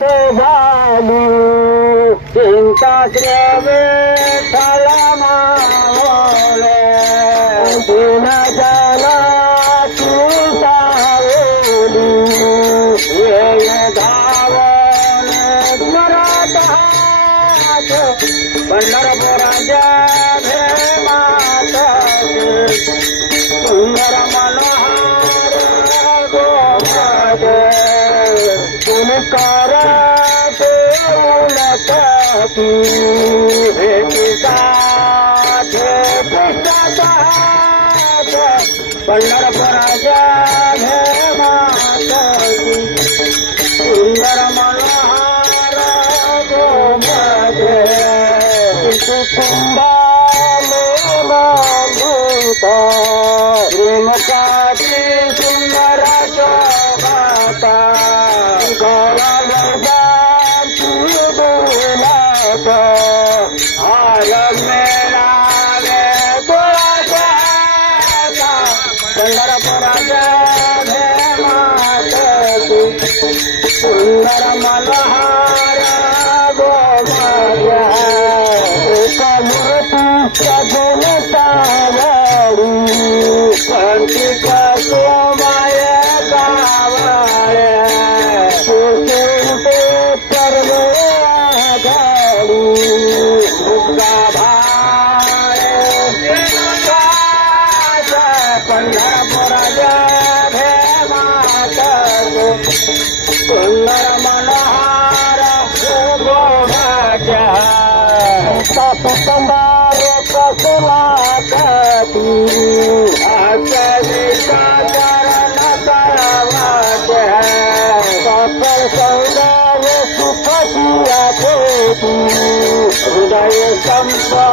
झाली चिंता श्री विठ्ठल मावळे दिन जला सावली ये धावण स्मरत हात पंढरपुराच्या भेमात सुंदर मनोहर गोमदे पुनकर देऊलती भेटीचा कृष्णाचा पंढरपुराच्या भेमात सुंदर मनोहर गोमदे कुंभाले मागुता श्रीमुखाची सुंदर शोभाता गळावरची दुलात हार मेळावे तुळाचा पंढरपुराच्या भेमात सुंदर मनोहर गोमद्या सगुण सावळी पंचिक सोमाय गावळ्या सुसुंटे सर्व गाडी मुक्ता भाळे पंढरपुराच्या भेमात सुंदर मनोहर गोमद्या सतंबार कसला कटी अकविता चरण सवाद्या सकल सौंदर्य सुखसिया पेटी हृदय संपा